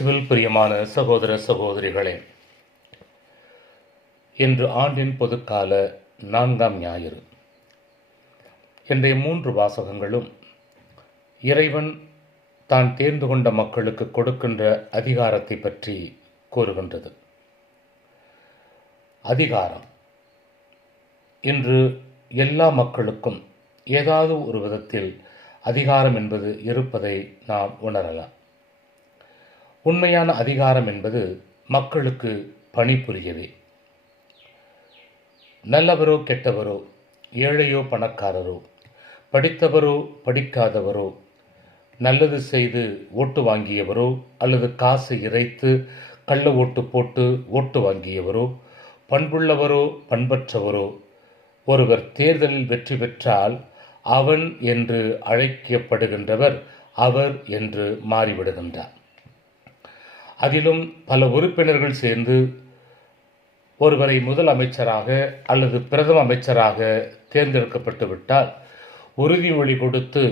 இயேசுவில் பிரியமான சகோதர சகோதரிகளே இன்று ஆண்டின் பொதுக்கால நான்காம் ஞாயிறு. இன்றைய மூன்று வாசகங்களும் இறைவன் தான் தேர்ந்து கொண்ட மக்களுக்கு கொடுக்கின்ற அதிகாரத்தை பற்றி கூறுகின்றது. அதிகாரம். இன்று எல்லா மக்களுக்கும் ஏதாவது ஒரு விதத்தில் அதிகாரம் என்பது இருப்பதை நாம் உணரலாம். உண்மையான அதிகாரம் என்பது மக்களுக்கு பணிபுரியவே நல்லவரோ கெட்டவரோ ஏழையோ பணக்காரரோ படித்தவரோ படிக்காதவரோ நல்லது செய்து ஓட்டு வாங்கியவரோ அல்லது காசு இறைத்து கள்ள ஓட்டு போட்டு ஓட்டு வாங்கியவரோ பண்புள்ளவரோ பண்பற்றவரோ ஒருவர் தேர்தலில் வெற்றி பெற்றால் அவன் என்று அழைக்கப்படுகின்றவர் அவர் என்று மாறிவிடுகின்றார். அதிலும் பல உறுப்பினர்கள் சேர்ந்து ஒருவரை முதல் அமைச்சராக அல்லது பிரதம அமைச்சராக தேர்ந்தெடுக்கப்பட்டு விட்டால் உறுதிமொழி கொடுத்து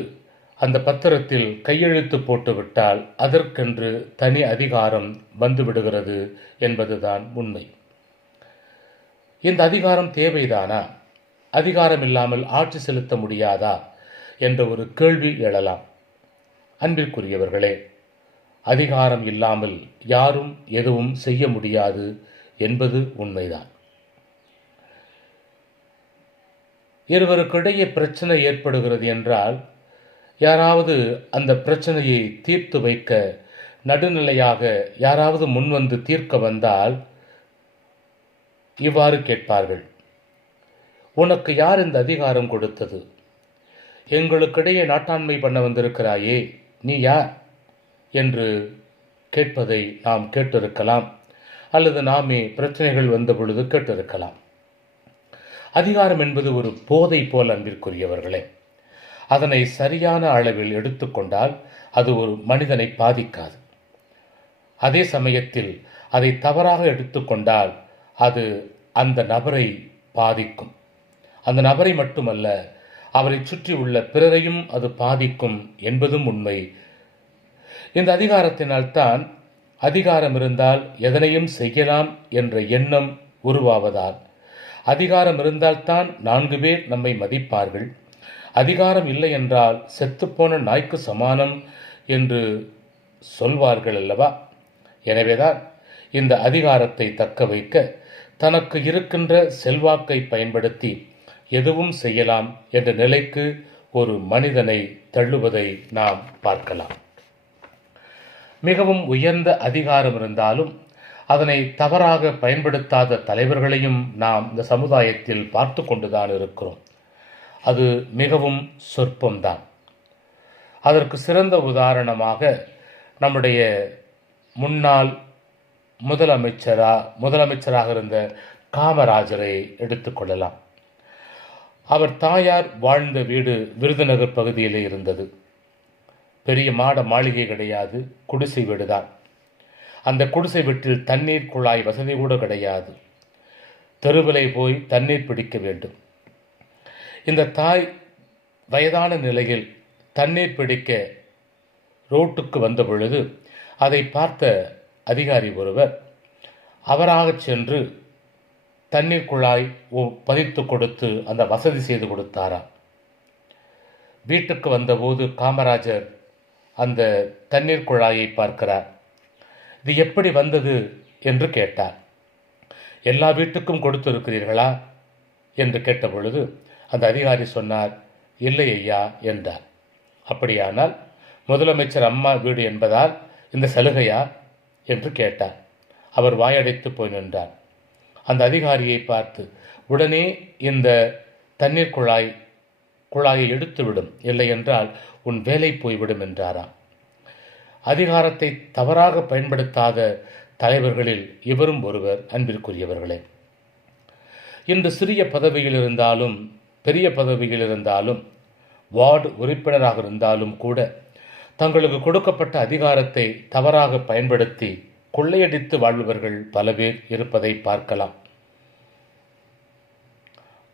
அந்த பத்திரத்தில் கையெழுத்து போட்டுவிட்டால் அதற்கென்று தனி அதிகாரம் வந்துவிடுகிறது என்பதுதான் உண்மை. இந்த அதிகாரம் தேவைதானா? அதிகாரம் இல்லாமல் ஆட்சி செலுத்த முடியாதா? என்ற ஒரு கேள்வி எழலாம். அன்பிற்குரியவர்களே அதிகாரம் இல்லாமல் யாரும் எதுவும் செய்ய முடியாது என்பது உண்மைதான். இருவருக்கிடையே பிரச்சனை ஏற்படுகிறது என்றால் யாராவது அந்த பிரச்சனையை தீர்த்து வைக்க நடுநிலையாக யாராவது முன்வந்து தீர்க்க வந்தால் இவ்வாறு கேட்பார்கள். உனக்கு யார் இந்த அதிகாரம் கொடுத்தது? எங்களுக்கிடையே நாட்டாண்மை பண்ண வந்திருக்கிறாயே நீ யார்? என்று கேட்பதை நாம் கேட்டிருக்கலாம் அல்லது நாமே பிரச்சனைகள் வந்த பொழுது கேட்டிருக்கலாம். அதிகாரம் என்பது ஒரு போதை போல் அன்பிற்குரியவர்களே. அதனை சரியான அளவில் எடுத்துக்கொண்டால் அது ஒரு மனிதனை பாதிக்காது. அதே சமயத்தில் அதை தவறாக எடுத்துக்கொண்டால் அது அந்த நபரை பாதிக்கும். அந்த நபரை மட்டுமல்ல அவரை சுற்றி உள்ள பிறரையும் அது பாதிக்கும் என்பதும் உண்மை. இந்த அதிகாரத்தினால்தான் அதிகாரம் இருந்தால் எதனையும் செய்யலாம் என்ற எண்ணம் உருவாவதால். அதிகாரம் இருந்தால்தான் நான்கு பேர் நம்மை மதிப்பார்கள். அதிகாரம் இல்லை என்றால் செத்துப்போன நாய்க்கு சமானம் என்று சொல்வார்கள் அல்லவா? எனவேதான் இந்த அதிகாரத்தை தக்க வைக்க தனக்கு இருக்கின்ற செல்வாக்கை பயன்படுத்தி எதுவும் செய்யலாம் என்ற நிலைக்கு ஒரு மனிதனை தள்ளுவதை நாம் பார்க்கலாம். மிகவும் உயர்ந்த அதிகாரம் இருந்தாலும் அதனை தவறாக பயன்படுத்தாத தலைவர்களையும் நாம் இந்த சமுதாயத்தில் பார்த்து கொண்டுதான் இருக்கிறோம். அது மிகவும் சொற்பம்தான். அதற்கு சிறந்த உதாரணமாக நம்முடைய முன்னாள் முதலமைச்சரா முதலமைச்சராக இருந்த காமராஜரை எடுத்துக்கொள்ளலாம் அவர் தாயார் வாழ்ந்த வீடு விருதுநகர் பகுதியிலே இருந்தது. பெரிய மாட மாளிகை கிடையாது குடிசை வீடுதான் அந்த குடிசை வீட்டில் தண்ணீர் குழாய் வசதி கூட கிடையாது. தெருவிலை போய் தண்ணீர் பிடிக்க வேண்டும். இந்த தாய் வயதான நிலையில் தண்ணீர் பிடிக்க ரோட்டுக்கு வந்த பொழுது அதை பார்த்த அதிகாரி ஒருவர் அவராக சென்று தண்ணீர் குழாய் பதித்து கொடுத்து அந்த வசதி செய்து கொடுத்தாராம். வீட்டுக்கு வந்தபோது காமராஜர் அந்த தண்ணீர் குழாயை பார்க்கிறார். இது எப்படி வந்தது என்று கேட்டார். எல்லா வீட்டுக்கும் கொடுத்திருக்கிறீர்களா? என்று கேட்டபொழுது அந்த அதிகாரி சொன்னார் இல்லை ஐயா என்றார். அப்படியானால் முதலமைச்சர் அம்மா வீடு என்பதால் இந்த சலுகையா? என்று கேட்டார். அவர் வாயடைத்து போய் நின்றார். அந்த அதிகாரியை பார்த்து உடனே இந்த தண்ணீர் குழாய் குழாயை எடுத்துவிடும். இல்லை என்றால் உன் வேலை போய்விடும் என்றாராம். அதிகாரத்தை தவறாக பயன்படுத்தாத தலைவர்களில் இவரும் ஒருவர் அன்பிற்குரியவர்களே. இன்று சிறிய பதவியில் இருந்தாலும் பெரிய பதவியில் இருந்தாலும் வார்டு உறுப்பினராக இருந்தாலும் கூட தங்களுக்கு கொடுக்கப்பட்ட அதிகாரத்தை தவறாக பயன்படுத்தி கொள்ளையடித்து வாழ்பவர்கள் பல பேர் இருப்பதை பார்க்கலாம்.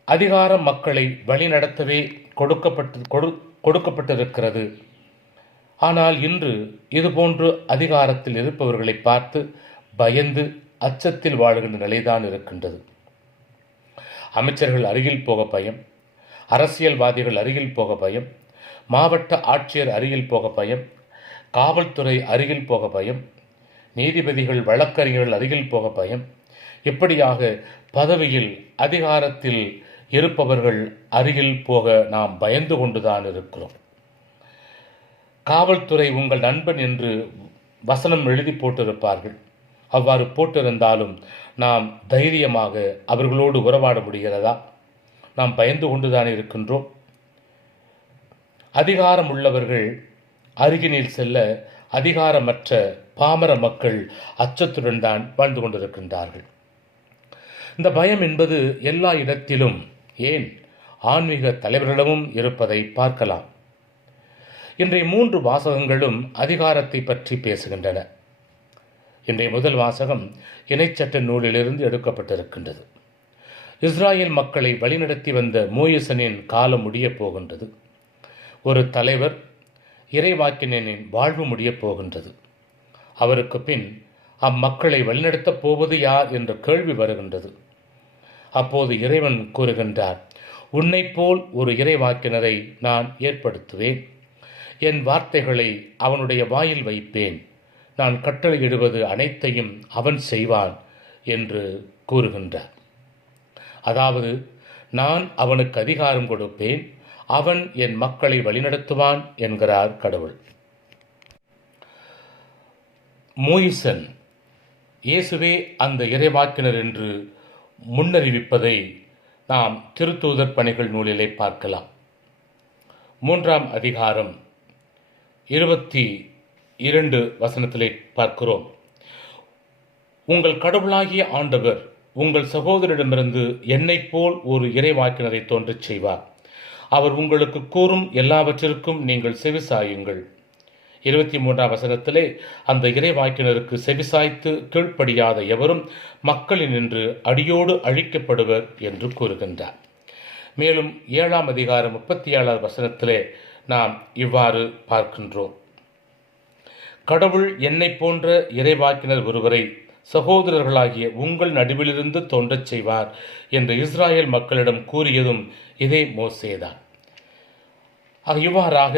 அதிகாரம் மக்களை வழிநடத்தவே கொடுக்கப்பட்டு கொடு கொடுக்கப்பட்டிருக்கிறது. ஆனால் இன்று இதுபோன்று அதிகாரத்தில் இருப்பவர்களை பார்த்து பயந்து அச்சத்தில் வாழுகின்ற நிலைதான் இருக்கின்றது. அமைச்சர்கள் அருகில் போக பயம் அரசியல்வாதிகள் அருகில் போக பயம் மாவட்ட ஆட்சியர் அருகில் போக பயம் காவல்துறை அருகில் போக பயம் நீதிபதிகள் வழக்கறிஞர்கள் அருகில் போக பயம். இப்படியாக பதவியில் அதிகாரத்தில் இருப்பவர்கள் அருகில் போக நாம் பயந்து கொண்டுதான் இருக்கிறோம். காவல்துறை உங்கள் நண்பன் என்று வசனம் எழுதி போட்டிருப்பார்கள். அவ்வாறு போட்டிருந்தாலும் நாம் தைரியமாக அவர்களோடு உறவாட முடிகிறதா? நாம் பயந்து கொண்டுதான் இருக்கின்றோம். அதிகாரம் உள்ளவர்கள் அருகினில் செல்ல அதிகாரமற்ற பாமர மக்கள் அச்சத்துடன் தான் வாழ்ந்து கொண்டிருக்கின்றார்கள். இந்த பயம் என்பது எல்லா இடத்திலும் ஏன் ஆன்மீக தலைவர்களிடமும் இருப்பதை பார்க்கலாம். இன்றைய மூன்று வாசகங்களும் அதிகாரத்தை பற்றி பேசுகின்றன. இன்றைய முதல் வாசகம் இணைச்சட்ட நூலிலிருந்து எடுக்கப்பட்டிருக்கின்றது. இஸ்ராயல் மக்களை வழிநடத்தி வந்த மோயசனின் காலம் முடியப் போகின்றது. ஒரு தலைவர் இறைவாக்கினனின் வாழ்வு முடியப் போகின்றது. அவருக்கு பின் அம்மக்களை வழிநடத்தப் போவது யார் என்ற கேள்வி வருகின்றது. அப்போது இறைவன் கூறுகின்றார் உன்னைப்போல் ஒரு இறைவாக்கினரை நான் ஏற்படுத்துவேன். என் வார்த்தைகளை அவனுடைய வாயில் வைப்பேன். நான் கட்டளையிடுவது அனைத்தையும் அவன் செய்வான் என்று கூறுகின்றார். அதாவது நான் அவனுக்கு அதிகாரம் கொடுப்பேன். அவன் என் மக்களை வழிநடத்துவான் என்கிறார் கடவுள். மோயிசன் இயேசுவே அந்த இறைவாக்கினர் என்று முன்னறிவிப்பதை நாம் திருத்தூதர் பணிகள் நூலிலே பார்க்கலாம். மூன்றாம் அதிகாரம் இருபத்தி இரண்டு வசனத்திலே பார்க்கிறோம். உங்கள் கடவுளாகிய ஆண்டவர் உங்கள் சகோதரிடமிருந்து என்னைப் போல் ஒரு இறைவாக்கினரை தோன்றச் செய்வார். அவர் உங்களுக்கு கூறும் எல்லாவற்றிற்கும் நீங்கள் செவிசாயுங்கள் இருபத்தி மூன்றாம் வசனத்திலே அந்த இறைவாக்கினருக்கு செவிசாய்த்து கீழ்ப்படியாத எவரும் மக்களின் நின்று அடியோடு அழிக்கப்படுவர் என்று கூறுகின்றார். மேலும் ஏழாம் அதிகாரம் முப்பத்தி ஏழாவது வசனத்திலே நாம் இவ்வாறு பார்க்கின்றோம். கடவுள் என்னை போன்ற இறைவாக்கினர் ஒருவரை சகோதரர்களாகிய உங்கள் நடுவிலிருந்து தோன்றச் செய்வார் என்று இஸ்ராயேல் மக்களிடம் கூறியதும் இதே மோசேதான். இவ்வாறாக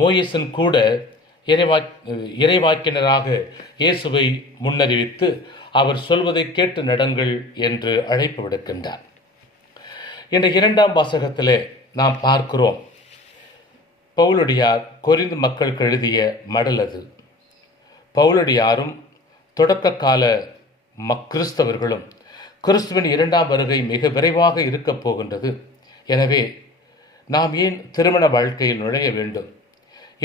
மோயசன் கூட இறைவா இறைவாக்கினராக இயேசுவை முன்னறிவித்து அவர் சொல்வதை கேட்டு நடங்கள் என்று அழைப்பு விடுக்கின்றார். இந்த இரண்டாம் வாசகத்திலே நாம் பார்க்கிறோம். பவுலடியார் கொரிந்து மக்களுக்கு எழுதிய மடல் அது. பவுலடியாரும் தொடக்க கால மக் கிறிஸ்தவர்களும் கிறிஸ்துவின் இரண்டாம் வருகை மிக விரைவாக இருக்கப் போகின்றது. எனவே நாம் ஏன் திருமண வாழ்க்கையில் நுழைய வேண்டும்?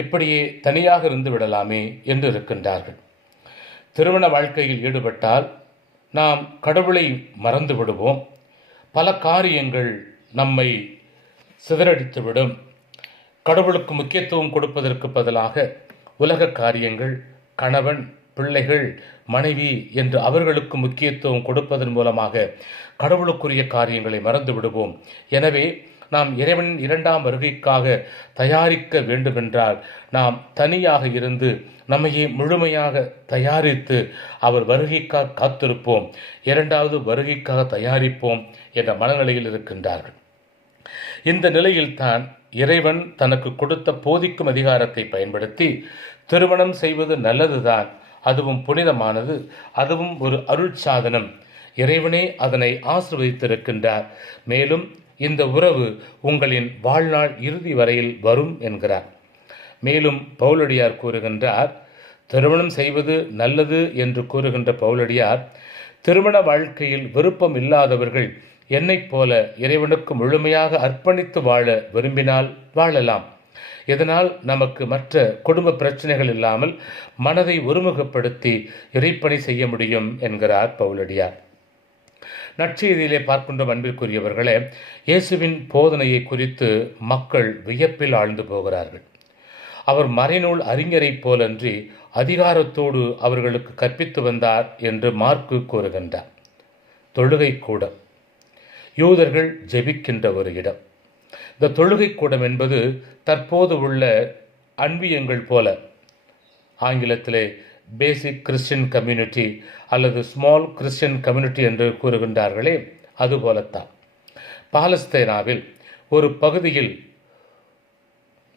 இப்படியே தனியாக இருந்து விடலாமே என்று இருக்கின்றார்கள். திருமண வாழ்க்கையில் ஈடுபட்டால் நாம் கடவுளை மறந்து விடுவோம். பல காரியங்கள் நம்மை சிதறடித்துவிடும். கடவுளுக்கு முக்கியத்துவம் கொடுப்பதற்கு பதிலாக உலக காரியங்கள் கணவன் பிள்ளைகள் மனைவி என்று அவர்களுக்கு முக்கியத்துவம் கொடுப்பதன் மூலமாக கடவுளுக்குரிய காரியங்களை மறந்து விடுவோம். எனவே நாம் இறைவனின் இரண்டாம் வருகைக்காக தயாரிக்க வேண்டுமென்றால் நாம் தனியாக இருந்து நம்மையே முழுமையாக தயாரித்து அவர் வருகைக்காக காத்திருப்போம். இரண்டாவது வருகைக்காக தயாரிப்போம் என்ற மனநிலையில் இருக்கின்றார்கள். இந்த நிலையில்தான் இறைவன் தனக்கு கொடுத்த போதிக்கும் அதிகாரத்தை பயன்படுத்தி திருமணம் செய்வது நல்லதுதான் அதுவும் புனிதமானது அதுவும் ஒரு அருள் சாதனம். இறைவனே அதனை ஆசிர்வதித்திருக்கின்றார். மேலும் இந்த உறவு உங்களின் வாழ்நாள் இறுதி வரையில் வரும் என்கிறார். மேலும் பவுலடியார் கூறுகின்றார் திருமணம் செய்வது நல்லது என்று கூறுகின்ற பவுலடியார் திருமண வாழ்க்கையில் விருப்பம் இல்லாதவர்கள் என்னைப் போல இறைவனுக்கு முழுமையாக அர்ப்பணித்து வாழ விரும்பினால் வாழலாம். இதனால் நமக்கு மற்ற குடும்ப பிரச்சனைகள் இல்லாமல் மனதை ஒருமுகப்படுத்தி இறைப்பணி செய்ய முடியும் என்கிறார் பவுலடியார். நற்செய்தியிலே பார்க்கின்ற அன்பிற்குரியவர்களே இயேசுவின் போதனையை குறித்து மக்கள் வியப்பில் ஆழ்ந்து போகிறார்கள். அவர் மறைநூல் அறிஞரைப் போலன்றி அதிகாரத்தோடு அவர்களுக்கு கற்பித்து வந்தார் என்று மார்க்கு கூறுகின்றார். தொழுகை கூடம். யூதர்கள் ஜெபிக்கின்ற ஒரு இடம். இந்த தொழுகை கூடம் என்பது தற்போது உள்ள அன்பியங்கள் போல ஆங்கிலத்திலே பேசிக் கிறிஸ்டியன் கம்யூனிட்டி அல்லது ஸ்மால் கிறிஸ்டியன் கம்யூனிட்டி என்று கூறுகின்றார்களே அதுபோலத்தான். பாலஸ்தீனாவில் ஒரு பகுதியில்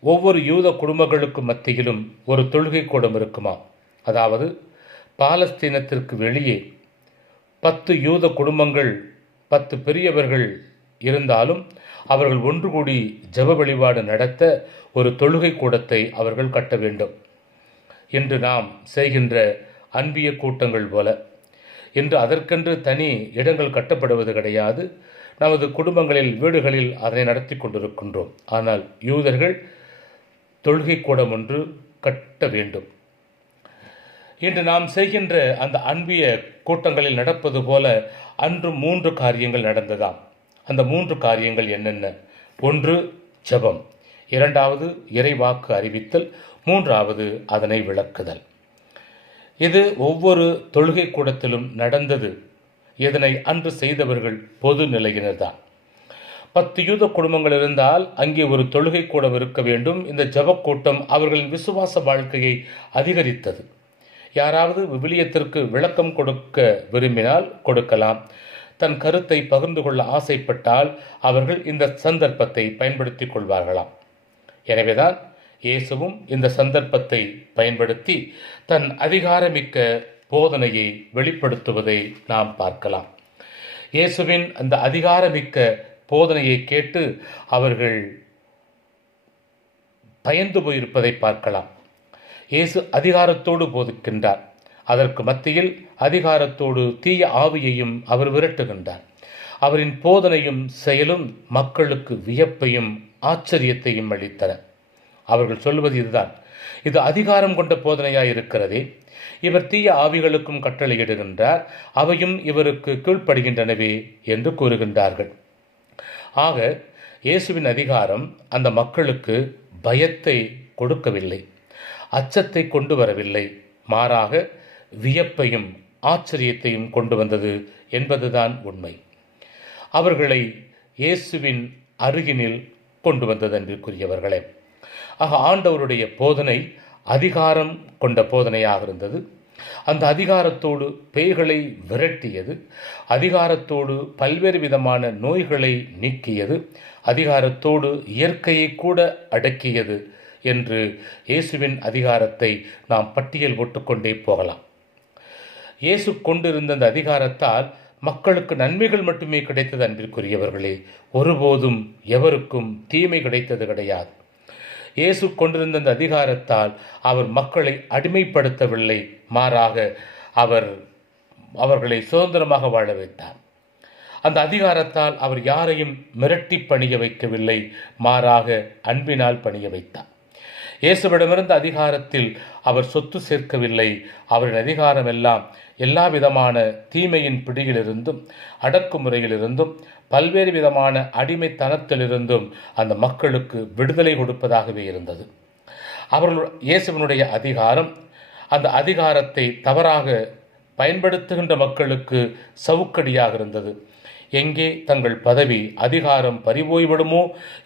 ஒவ்வொரு யூத குடும்பங்களுக்கும் மத்தியிலும் ஒரு தொழுகை கூடம் இருக்குமா? அதாவது பாலஸ்தீனத்திற்கு வெளியே பத்து யூத குடும்பங்கள் பத்து பெரியவர்கள் இருந்தாலும் அவர்கள் ஒன்று கூடி ஜெப வழிபாடு நடத்த ஒரு தொழுகை கூடத்தை அவர்கள் கட்ட வேண்டும். இன்று நாம் செய்கின்ற அன்பிய கூட்டங்கள் போல. இன்று அதற்கென்று தனி இடங்கள் கட்டப்படுவது கிடையாது. நமது குடும்பங்களில் வீடுகளில் அதனை நடத்தி கொண்டிருக்கின்றோம். ஆனால் யூதர்கள் தொழுகை கூடம் ஒன்று கட்ட வேண்டும். இன்று நாம் செய்கின்ற அந்த அன்பிய கூட்டங்களில் நடப்பது போல அன்று மூன்று காரியங்கள் நடந்ததாம். அந்த மூன்று காரியங்கள் என்னென்ன? ஒன்று ஜெபம். இரண்டாவது இறைவாக்கு அறிவித்தல். மூன்றாவது அதனை விளக்குதல். இது ஒவ்வொரு தொழுகை கூடத்திலும் நடந்தது. இதனை அன்று செய்தவர்கள் பொது நிலையினர்தான். பத்து யூத குடும்பங்கள் இருந்தால் அங்கே ஒரு தொழுகை கூடம் இருக்க வேண்டும். இந்த ஜபக்கூட்டம் அவர்களின் விசுவாச வாழ்க்கையை அதிகரித்தது. யாராவது விவிலியத்திற்கு விளக்கம் கொடுக்க விரும்பினால் கொடுக்கலாம். தன் கருத்தை பகிர்ந்து கொள்ள ஆசைப்பட்டால் அவர்கள் இந்த சந்தர்ப்பத்தை பயன்படுத்திக் கொள்வார்களாம். எனவேதான் இயேசுவும் இந்த சந்தர்ப்பத்தை பயன்படுத்தி தன் அதிகாரமிக்க போதனையை வெளிப்படுத்துவதை நாம் பார்க்கலாம். இயேசுவின் அந்த அதிகாரமிக்க போதனையை கேட்டு அவர்கள் பயந்து போயிருப்பதை பார்க்கலாம். இயேசு அதிகாரத்தோடு போதிக்கின்றார். அதற்கு மத்தியில் அதிகாரத்தோடு தீய ஆவியையும் அவர் விரட்டுகின்றார். அவரின் போதனையும் செயலும் மக்களுக்கு வியப்பையும் ஆச்சரியத்தையும் அளித்தன. அவர்கள் சொல்வது இதுதான். இது அதிகாரம் கொண்ட போதனையாக இருக்கிறதே. இவர் தீய ஆவிகளுக்கும் கட்டளையிடுகின்றார் அவையும் இவருக்கு கீழ்ப்படுகின்றனவே என்று கூறுகின்றார்கள். ஆக இயேசுவின் அதிகாரம் அந்த மக்களுக்கு பயத்தை கொடுக்கவில்லை. அச்சத்தை கொண்டு வரவில்லை. மாறாக வியப்பையும் ஆச்சரியத்தையும் கொண்டு வந்தது என்பதுதான் உண்மை. அவர்களை இயேசுவின் அருகினில் கொண்டு வந்தது அன்பிற்குரியவர்களே ஆக ஆண்டவருடைய போதனை அதிகாரம் கொண்ட போதனையாக இருந்தது. அந்த அதிகாரத்தோடு பேய்களை விரட்டியது. அதிகாரத்தோடு பல்வேறு விதமான நோய்களை நீக்கியது. அதிகாரத்தோடு இயற்கையை கூட அடக்கியது என்று இயேசுவின் அதிகாரத்தை நாம் பட்டியல் போட்டுக்கொண்டே போகலாம். இயேசு கொண்டிருந்த அந்த அதிகாரத்தால் மக்களுக்கு நன்மைகள் மட்டுமே கிடைத்தது அன்பிற்குரியவர்களே. ஒருபோதும் எவருக்கும் தீமை கிடைத்தது கிடையாது. இயேசு கொண்டிருந்த அந்த அதிகாரத்தால் அவர் மக்களை அடிமைப்படுத்தவில்லை. மாறாக அவர் அவர்களை சுதந்திரமாக வாழ வைத்தார். அந்த அதிகாரத்தால் அவர் யாரையும் மிரட்டி பணிய வைக்கவில்லை. மாறாக அன்பினால் பணிய வைத்தார். இயேசுவிடமிருந்த அதிகாரத்தில் அவர் சொத்து சேர்க்கவில்லை. அவரின் அதிகாரம் எல்லாம் எல்லா விதமான தீமையின் பிடியிலிருந்தும் அடக்குமுறையிலிருந்தும் பல்வேறு விதமான அடிமைத்தனத்திலிருந்தும் அந்த மக்களுக்கு விடுதலை கொடுப்பதாகவே இருந்தது. அவர்கள் இயேசுவினுடைய அதிகாரம் அந்த அதிகாரத்தை தவறாக பயன்படுத்துகின்ற மக்களுக்கு சவுக்கடியாக இருந்தது. எங்கே தங்கள் பதவி அதிகாரம் பறிபோய்விடுமோ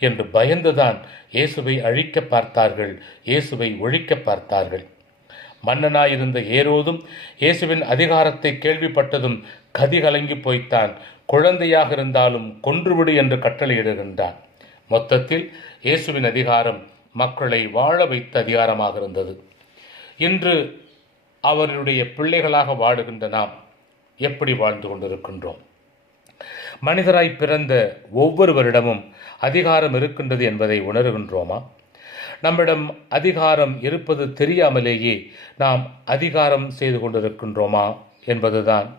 என்று பயந்துதான் இயேசுவை அழிக்க பார்த்தார்கள் இயேசுவை ஒழிக்க பார்த்தார்கள். மன்னனாயிருந்த ஏரோதும் இயேசுவின் அதிகாரத்தை கேள்விப்பட்டதும் கதி கலங்கி போய்த்தான். குழந்தையாக இருந்தாலும் கொன்றுவிடு என்று கட்டளையிடுகின்றான். மொத்தத்தில் இயேசுவின் அதிகாரம் மக்களை வாழ வைத்த அதிகாரமாக இருந்தது. இன்று அவருடைய பிள்ளைகளாக வாடுகின்ற நாம் எப்படி வாழ்ந்து கொண்டிருக்கின்றோம்? மனிதராய் பிறந்த ஒவ்வொருவரிடமும் அதிகாரம் இருக்கின்றது என்பதை உணர்கின்றோமா? நம்மிடம் அதிகாரம் இருப்பது தெரியாமலேயே நாம் அதிகாரம் செய்து கொண்டிருக்கின்றோமா என்பதுதான்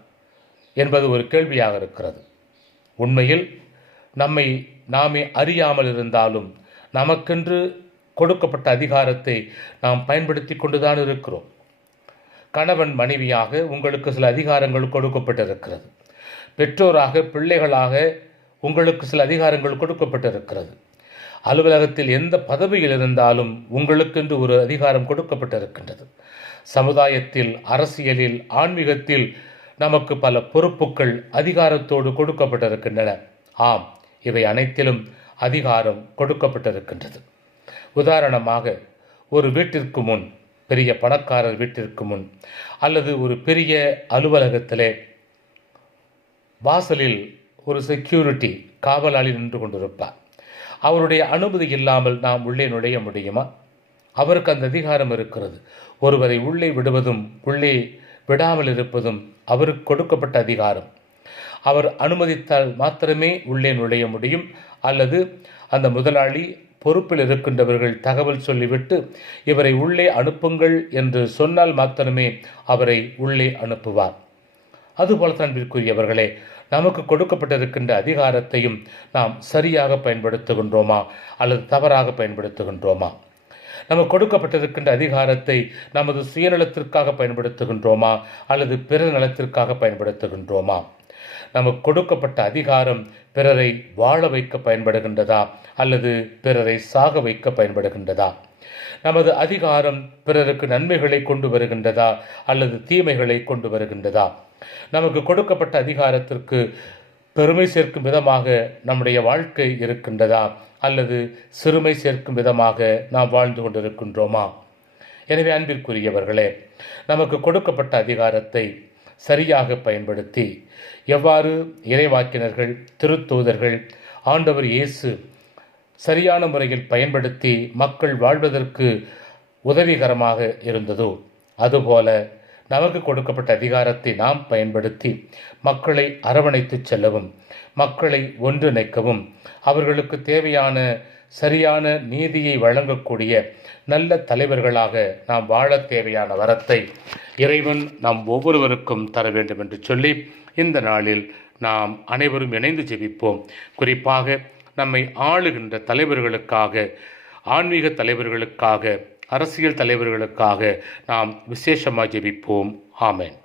என்பது ஒரு கேள்வியாக இருக்கிறது. உண்மையில் நம்மை நாமே அறியாமல் இருந்தாலும் நமக்கென்று கொடுக்கப்பட்ட அதிகாரத்தை நாம் பயன்படுத்தி கொண்டுதான் இருக்கிறோம். கணவன் மனைவியாக உங்களுக்கு சில அதிகாரங்கள் கொடுக்கப்பட்டிருக்கிறது. பெற்றோராக பிள்ளைகளாக உங்களுக்கு சில அதிகாரங்கள் கொடுக்கப்பட்டிருக்கிறது. அலுவலகத்தில் எந்த பதவியில் இருந்தாலும் உங்களுக்கென்று ஒரு அதிகாரம் கொடுக்கப்பட்டிருக்கின்றது. சமுதாயத்தில் அரசியலில் ஆன்மீகத்தில் நமக்கு பல பொறுப்புகள் அதிகாரத்தோடு கொடுக்கப்பட்டிருக்கின்றன. ஆம் இவை அனைத்திலும் அதிகாரம் கொடுக்கப்பட்டிருக்கின்றது. உதாரணமாக ஒரு வீட்டிற்கு முன் பெரிய பணக்காரர் வீட்டிற்கு முன் அல்லது ஒரு பெரிய அலுவலகத்திலே வாசலில் ஒரு செக்யூரிட்டி காவலாளி நின்று கொண்டிருப்பார். அவருடைய அனுமதி இல்லாமல் நாம் உள்ளே நுழைய முடியுமா? அவருக்கு அந்த அதிகாரம் இருக்கிறது. ஒருவரை உள்ளே விடுவதும் உள்ளே விடாமல் இருப்பதும் அவருக்கு கொடுக்கப்பட்ட அதிகாரம். அவர் அனுமதித்தால் மாத்திரமே உள்ளே நுழைய முடியும். அல்லது அந்த முதலாளி பொறுப்பில் இருக்கின்றவர்கள் தகவல் சொல்லிவிட்டு இவரை உள்ளே அனுப்புங்கள் என்று சொன்னால் மாத்திரமே அவரை உள்ளே அனுப்புவார். அதுபோலத்தான் அன்பிற்குரியவர்களே நமக்கு கொடுக்கப்பட்டிருக்கின்ற அதிகாரத்தையும் நாம் சரியாக பயன்படுத்துகின்றோமா? அல்லது தவறாக பயன்படுத்துகின்றோமா? நமக்கு கொடுக்கப்பட்டிருக்கின்ற அதிகாரத்தை நமது சுயநலத்திற்காக பயன்படுத்துகின்றோமா? அல்லது பிற நலத்திற்காக பயன்படுத்துகின்றோமா? நமக்கு கொடுக்கப்பட்ட அதிகாரம் பிறரை வாழ வைக்க பயன்படுகின்றதா? அல்லது பிறரை சாக வைக்க பயன்படுகின்றதா? நமது அதிகாரம் பிறருக்கு நன்மைகளை கொண்டு வருகின்றதா? அல்லது தீமைகளை கொண்டு வருகின்றதா? நமக்கு கொடுக்கப்பட்ட அதிகாரத்திற்கு பெருமை சேர்க்கும் விதமாக நம்முடைய வாழ்க்கை இருக்கின்றதா? அல்லது சிறுமை சேர்க்கும் விதமாக நாம் வாழ்ந்து கொண்டிருக்கின்றோமா? எனவே அன்பிற்குரியவர்களே நமக்கு கொடுக்கப்பட்ட அதிகாரத்தை சரியாக பயன்படுத்தி எவ்வாறு இறைவாக்கினர்கள் திருத்தூதர்கள் ஆண்டவர் இயேசு சரியான முறையில் பயன்படுத்தி மக்கள் வாழ்வதற்கு உதவிகரமாக இருந்ததோ அதுபோல நமக்கு கொடுக்கப்பட்ட அதிகாரத்தை நாம் பயன்படுத்தி மக்களை அரவணைத்து செல்லவும் மக்களை ஒன்றிணைக்கவும். அவர்களுக்கு தேவையான சரியான நீதியை வழங்கக்கூடிய நல்ல தலைவர்களாக நாம் வாழ தேவையான வரத்தை இறைவன் நாம் ஒவ்வொருவருக்கும் தர வேண்டும் என்று சொல்லி இந்த நாளில் நாம் அனைவரும் இணைந்து ஜெபிப்போம். குறிப்பாக நம்மை ஆளுகின்ற தலைவர்களுக்காக ஆன்மீக தலைவர்களுக்காக அரசியல் தலைவர்களுக்காக நாம் விசேஷமாக ஜெபிப்போம். ஆமேன்.